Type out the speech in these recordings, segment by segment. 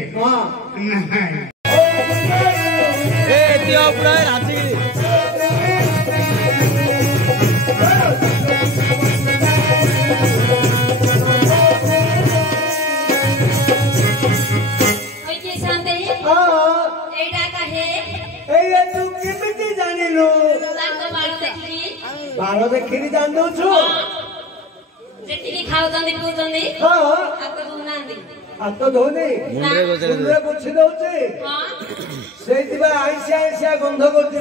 आइए हां नहीं ए दियो पुरा राती बाल देखी जान दो खाऊ हाथ धोनी मुंडे पोछि दउछि सेइतिबा आइसिया आइसिया गंध करछि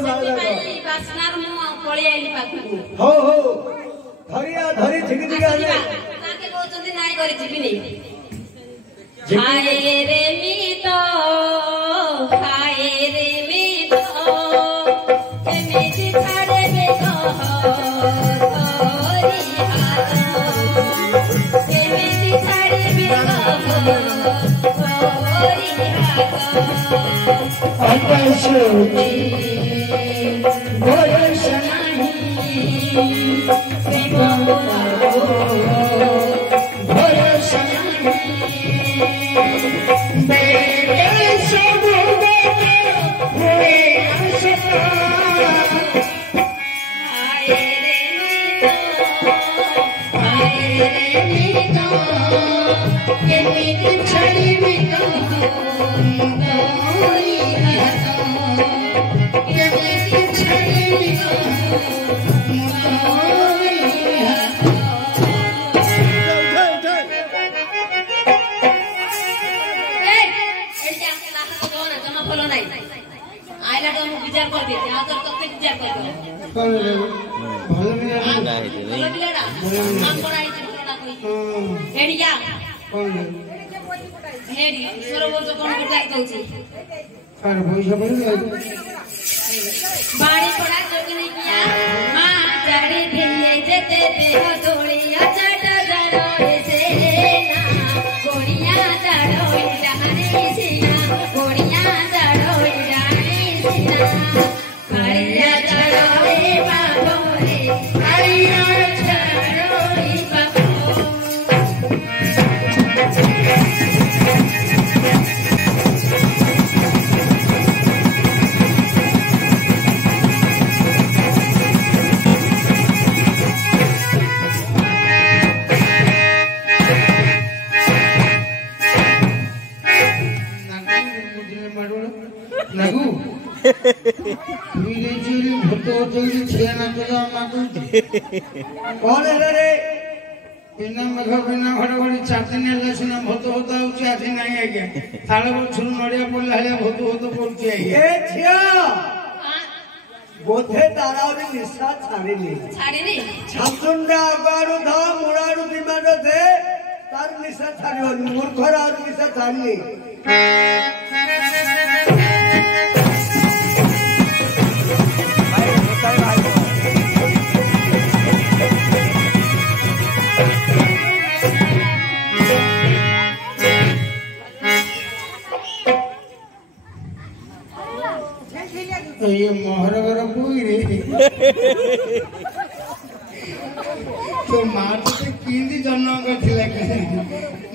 बासनार मु पळी आइली पाखु हो हो धरिया धरि झिक झिक आले ताके कहउछन्ती नाइ करि जिबिनी हाय रे मीतो केमिति छाड़े बे केमिति छाड़े बे बाड़ी पड़ा जोगनी किया मां चढ़ी दिए जेते पे धोलिया चढ़ जड़ोए से ना गोड़िया चढ़ोए जाने सीना गोड़िया चढ़ोए जाने सीना हरिया चढ़ोए बाबो रे हरिया चढ़ोए बाबो कौन है रे बिना मेघ बिना घड़घड़ी 4 दिन हेले सिना भूत होता होची आथि नाही आगे ताळ बछुर नडिया पडला हेले भूत होत पडची आगे ए छिया बोधे तारावरी निशा छाड़ीनी छाचुंडा अगाड़ू धा मुड़ाड़ू दिमाग दे तार निशा छाड़ियो मूर्खरा और निशा छाड़नी ये मोहरगर कोई रे तो मात से किंदी जन्म करथिला के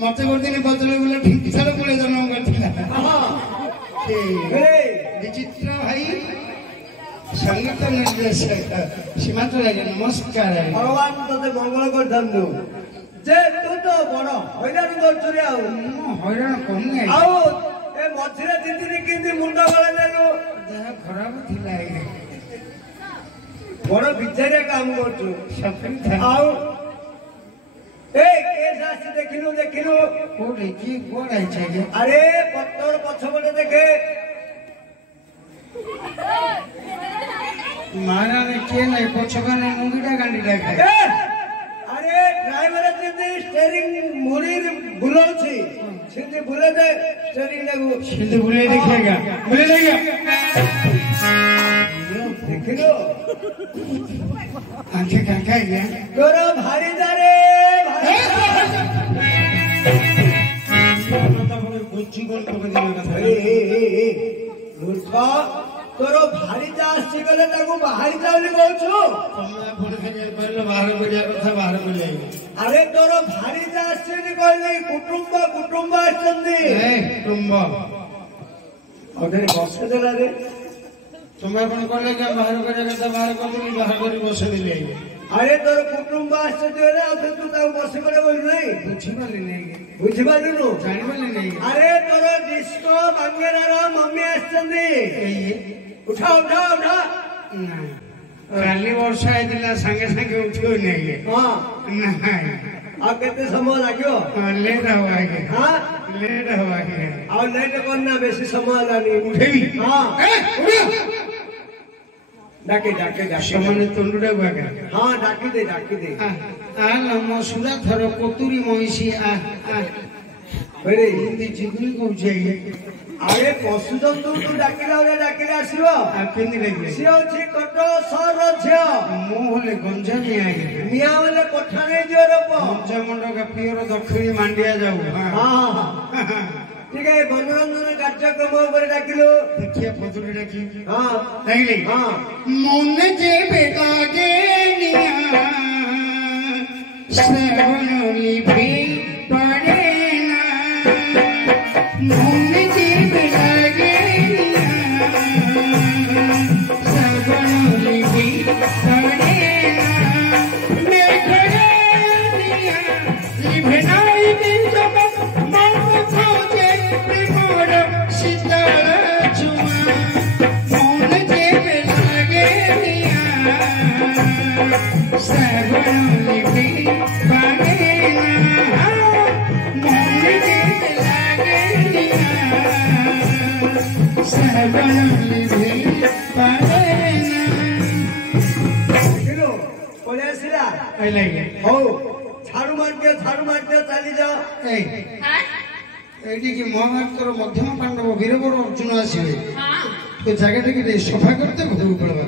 मते गोदिने बदले बोले ठीक साल कोले जन्म करथिला हां ए विचित्र भाई संगीत निर्देशक सीमांत राय नमस्कार भगवान तते मंगल कर दंदु जे तू तो बड़ हैरान करछुरे आ हैरान कम नहीं आउ ए मझिरे तितिनी किंदी मुंडा गळे लेलो देह खराब थिला ए बड़ बिचारे काम करछु सफल आउ ए केस आसी देखिनु कोडे की कोड आइ छै अरे पत्तर पछपटे देखे मारा ने के नहीं पछकने मुंगीटा गांडीटा खाए अरे ड्राइवर जे स्टीयरिंग मुड़ीर बुलौछि सिंधी बुले दे स्टीयरिंग लागू सिंधी बुले देखिएगा बुले देगा देखिलो आंखे काका गया तोरा भारी दारे भाई पता पर गुच्ची गोल को दिला का मूर्ख तोर भारी जा आसी गले ताको बाहरी जावली कहछु तमे पुणे कहलो बाहर बढ़िया कथा बाहर बोले अरे तोर भारी जा आसी नि कहले कुटुंब आछंदी ए कुटुंब अरे बसे देला रे तमे कोन कहले के बाहर बढ़िया कथा बाहर करली बाहर करी बसे दिले अरे तोर कुटुंब आछंदी रे आ तू ताको बसे करे बोल नहीं बुझी पालु जानि बोले नहीं अरे तोर डिस्को मंगेरा रो मम्मी आछंदी उठा काली वर्षा आइला संगे संगे उठियो नहीं हां नहीं आ केते समय लाग्यो लेट हवा के हां लेट हवा के और लेट करना बेसी समय लानी उठेबी हां उठो डाके सामान्य तंडुडा बागा हां डाकी दे आ मसुरा थर कोतुरी महिषी आ अरे हिंदी जिगुली को जाइए अरे पशु जंतु तू डाकिले आसीबो आ केंदी लगे से अछि कट सर झियो मो होले गंजा मिया मिया वाले कोठाने जो रोप गंजा मुंड का पियर दक्षिणी मांडिया जाऊ हां हां ठीक है मनोरंजन कार्यक्रम ऊपर डाकिलो देखिए पदुरी डाकी हां लागिले हां मन जे बेटा गे निया श्रवणली भी पड़े ना मन जे बेटा गे निया श्रवणली भी पड़े ना मैं खड़े निया लिभनाई दिन जब मन खोजे प्रेमोर शीतल जुआ मन जे बेटा गे निया श्रवणली भी पड़े ना मन जे बेटा गे निया श्रवणली भी पड़े ना किलो बोले सिला आई लाइक हो झाड़ू मारते चली जाओ ए हां एटी की महाभारतर मध्यम पांडव वीरवर अर्जुन आसीबे हां तो जगह टे सफा करते घर पड़वा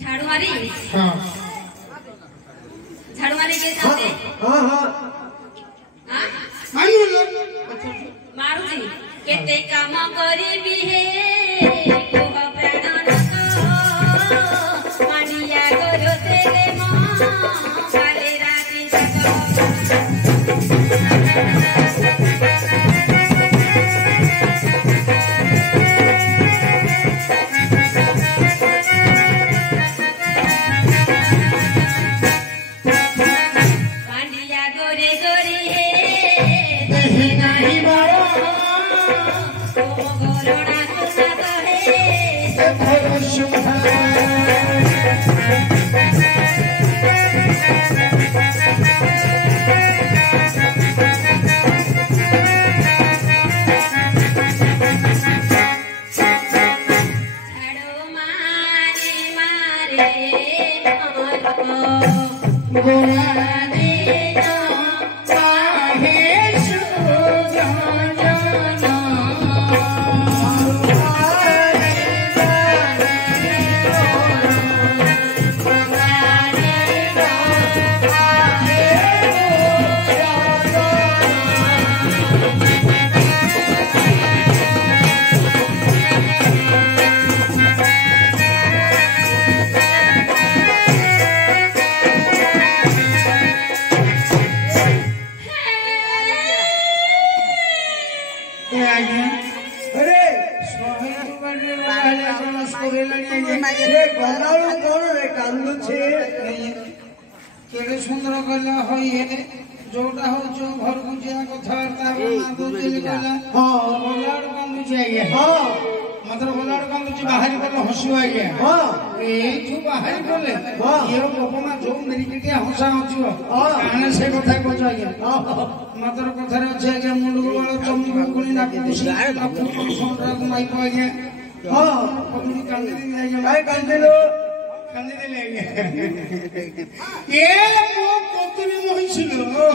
झाड़ू मारी हां झाड़ू मारी के जाते हां हां मानु मारुजी केते काम करिबी हे कोह प्राणनाथ मानिया गरो तेरे मो काले राती जग मानिया गोरे गोरे हे देहि नाही बड़ा कोह गोरोना सुना हे भव शुभा झाड़ू मारे मारे मारो गोरा देना काहे सुजाना अरे ये गलाळू कोण रे कांदू छे केड़े सुंदर गला होई जोटा हो जो घर को जिया कथावार्ता बना दो दिल गला हां गलाड़ कांदू चाहिए हां मतलब गलाड़ कांदू ची बाहरी पर हंसु आ गया हां ए जो बाहरी बोले हां ये गोपमा जो मेरी के हंसा हंसु हां काने से कथा को चाहिए हां मतलब कथारे अच्छे के मुंड वाला चमड़ी गुली ना कुछ आपको सोनरा को माई को गया हां पत्नी कांदी ले गया काय कांदिलो कांदी ले गया ये मो पत्नी मोहिसिलो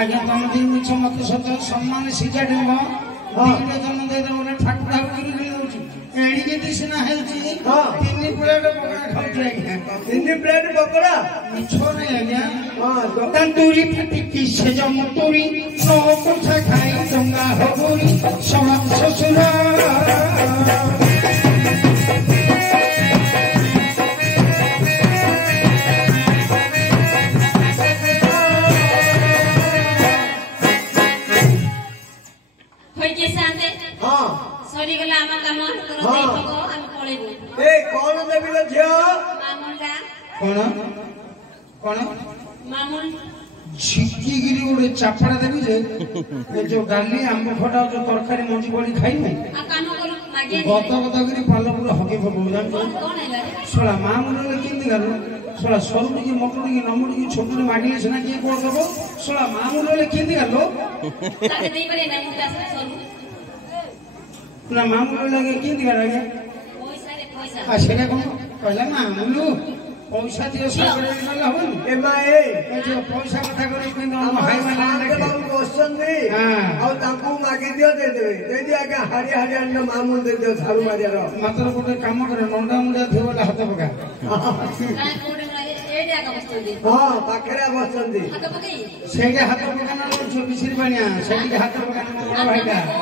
आज्ञा तुम दिन मिछ मत सत सम्मान शिक्षा देबो दीने जन्म दे दे ठाकुर ठाकुर गिरी गिरी होची एडी ଏମିତି ସିନା ହେଉଛି ହଁ। 3 ପ୍ଲେଟ ପକୋଡା ଖାଉଛୁ ଆଜ୍ଞା। 3 ପ୍ଲେଟ ପକୋଡା ମିଛ ନାହିଁ ଆଜ୍ଞା। ହଁ ତନ୍ତୁରୀ ଫାଟିକି ସେଜ ମୁତୁରୀ ନ କଥା ଖାଇ ଡଙ୍ଗା ହବୁରୀ ଶଳା ଶ୍ୱଶୁର। ହୋଇକି ସାନ୍ତେ ହଁ ସରିଗଲା ଆମ କାମ ତୋର ହଁ। ଦେଇଥିବ ଆମେ ପଳେଇବୁ ଏ କଣ ଦେବି ଲୋ ଝିଅ ମାମୁଣ୍ଡା କଣ କଣ ମାମୁଣ୍ଡ ଝିକିକିରି ଗୋଟେ ଚାପଡ଼ା ଦେବି ଯେ ଏ ଯୋଉ ଡାଲି ଆମ୍ବ ଖଟା ଯୋଉ ତରକାରୀ ମଞ୍ଜି ବଳି ଖାଇବୁ ଆଉ କାମ କରୁ ମାଗିଆ ଗତ ଗତକିରି ପାଲ ପୁରା ହକି ପକଉ ଜାଣିଛୁ। କଣ ହେଲା ରେ ଶଳା ମା ମୁଣ୍ଡରେ କେମିତି ଗଲୁ ଶଳା ସରୁ ଟିକେ ମୋଟୁ ଟିକେ ନମୁ ଟିକେ ଛୋଟୁ ମାଗିଲେ ସିନା କିଏ କଣ ଦବ ଶଳା ମା ମୁଣ୍ଡରେ କେମିତି ଗଲୁ ତାକେ ଦେଇପାରିବେ ନା ମୁଁ ତାସରେ ସରୁ ନା ମା ମୁଣ୍ଡରେ କେମିତି ଗଲା ଆଜ୍ଞା ପଇସା ରେ ପଇସା ଆଉ ସେଇଟା କଣ କହିଲା ମା ମୁଣ୍ଡୁ ପଇସା ଦିଅ ସାଗରେ ନହେଲେ ହବନି ଏ ମା ଏ ଯୋଉ ପଇସା କଥା କରି କିନ୍ତୁ ଆମ ଭାଇ ମାନେ ବାବୁ ବସଛନ୍ତି ହଁ। ଆଉ ତାଙ୍କୁ ମାଗି ଦିଅ ଦେଇଦେବେ ଦେଇଦିଅ ଆଜ୍ଞା ହାଡି ହାଡି ଆଣିଲ ମାମୁଁ ଦେଇଦିଅ ଝାଡୁ ମାରିବାର ମାତ୍ର ଗୋଟେ କାମ କରେ ନଣ୍ଡା ମୁଣ୍ଡା ଥିବ ବୋଲେ ହାତ ପକା କାଇଁ କୋଉଠି ଏଇଠି ଆଗ ବସୁଛନ୍ତି ହଁ ପାଖରେ ବସଛନ୍ତି ହାତ ପକେଇ ସେଇଟା ହାତ ପକା ନା ବିଶିରି ପାଣିଆ ସେଇଠି ହାତ ପକା ନା ବଡ ଭାଇଟା